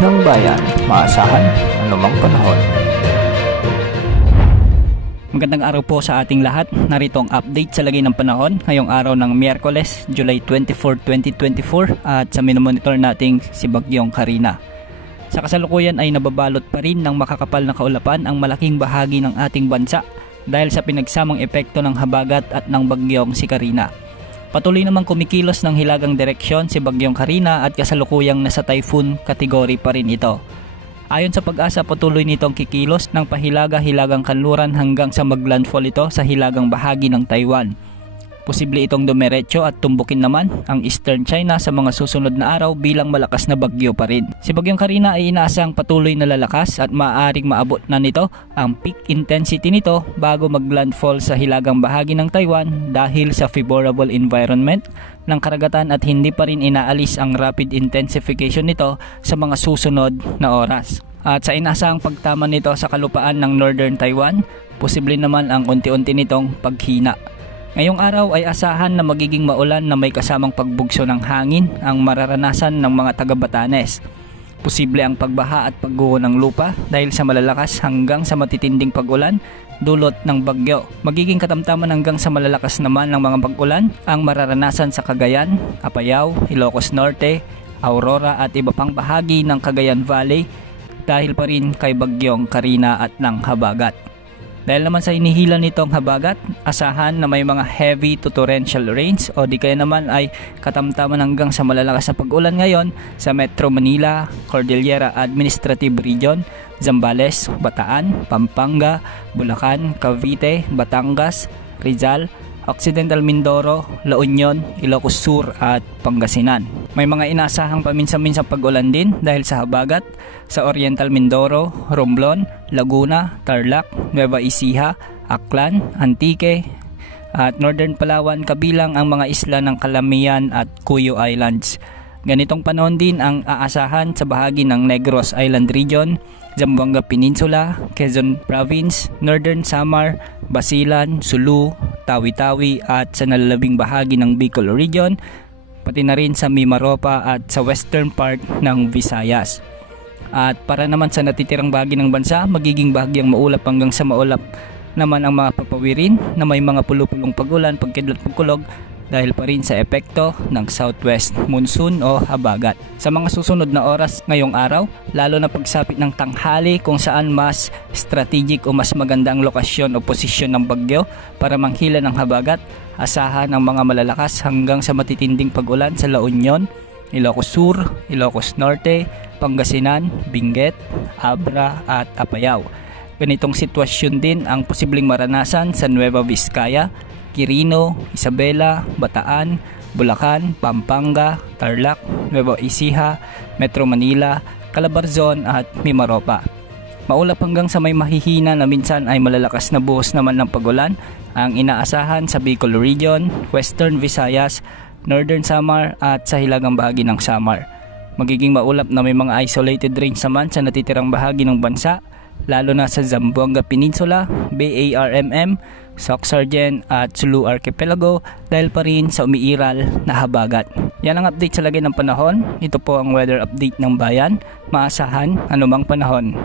ng bayan, maasahan anumang panahon. Magandang araw po sa ating lahat. Narito ang update sa lagay ng panahon ngayong araw ng Miyerkules, July 24, 2024 at sa minomonitor nating si Bagyong Karina. Sa kasalukuyan ay nababalot pa rin ng makakapal na kaulapan ang malaking bahagi ng ating bansa dahil sa pinagsamang epekto ng habagat at ng bagyong si Karina. Patuloy namang kumikilos ng hilagang direksyon si Bagyong Karina at kasalukuyang nasa typhoon category pa rin ito. Ayon sa Pag-asa, patuloy nitong kikilos ng pahilaga-hilagang kanluran hanggang sa maglandfall ito sa hilagang bahagi ng Taiwan. Posible itong dumiretso at tumbukin naman ang Eastern China sa mga susunod na araw bilang malakas na bagyo pa rin. Si Bagyong Karina ay inaasang patuloy na lalakas at maaaring maabot na nito ang peak intensity nito bago maglandfall sa hilagang bahagi ng Taiwan dahil sa favorable environment ng karagatan at hindi pa rin inaalis ang rapid intensification nito sa mga susunod na oras. At sa inaasang pagtama nito sa kalupaan ng Northern Taiwan, posible naman ang unti-unti nitong paghina. Ngayong araw ay asahan na magiging maulan na may kasamang pagbugso ng hangin ang mararanasan ng mga taga-Batanes. Posible ang pagbaha at pagguho ng lupa dahil sa malalakas hanggang sa matitinding pag-ulan dulot ng bagyo. Magiging katamtaman hanggang sa malalakas naman ng mga pag-ulan ang mararanasan sa Cagayan, Apayao, Ilocos Norte, Aurora at iba pang bahagi ng Cagayan Valley dahil pa rin kay Bagyong Karina at ng habagat. Dahil naman sa inihila nitong habagat, asahan na may mga heavy to torrential rains o di kaya naman ay katamtaman hanggang sa malalakas na pag-ulan ngayon sa Metro Manila, Cordillera Administrative Region, Zambales, Bataan, Pampanga, Bulacan, Cavite, Batangas, Rizal, Occidental Mindoro, La Union, Ilocos Sur at Pangasinan. May mga inasahang paminsan-minsang pag-ulan din dahil sa habagat sa Oriental Mindoro, Romblon, Laguna, Tarlac, Nueva Ecija, Aklan, Antique at Northern Palawan kabilang ang mga isla ng Calamian at Cuyo Islands. Ganitong panahon din ang aasahan sa bahagi ng Negros Island Region, Zamboanga Peninsula, Quezon Province, Northern Samar, Basilan, Sulu, Tawi-Tawi at sa nalalabing bahagi ng Bicol Region, pati na rin sa Mimaropa at sa western part ng Visayas. At para naman sa natitirang bahagi ng bansa, magiging bahagyang maulap hanggang sa maulap naman ang mga papawirin na may mga pulupulong pag-ulan, pagkidlat, pagkulog dahil pa rin sa epekto ng southwest monsoon o habagat. Sa mga susunod na oras ngayong araw, lalo na pagsapit ng tanghali kung saan mas strategic o mas maganda ang lokasyon o posisyon ng bagyo para manghila ng habagat, asahan ang mga malalakas hanggang sa matitinding pag-ulan sa La Union, Ilocos Sur, Ilocos Norte, Pangasinan, Benguet, Abra at Apayao. Ganitong sitwasyon din ang posibleng maranasan sa Nueva Vizcaya, Quirino, Isabela, Bataan, Bulacan, Pampanga, Tarlac, Nueva Ecija, Metro Manila, Calabarzon at Mimaropa. Maulap hanggang sa may mahihina na minsan ay malalakas na buhos naman ng pag-ulan ang inaasahan sa Bicol Region, Western Visayas, Northern Samar at sa hilagang bahagi ng Samar. Magiging maulap na may mga isolated rains naman sa natitirang bahagi ng bansa, lalo na sa Zamboanga Peninsula, BARMM, Soc-Sargen at Sulu Archipelago dahil pa rin sa umiiral na habagat. Yan ang update sa lagay ng panahon. Ito po ang weather update ng bayan. Maasahan anumang panahon.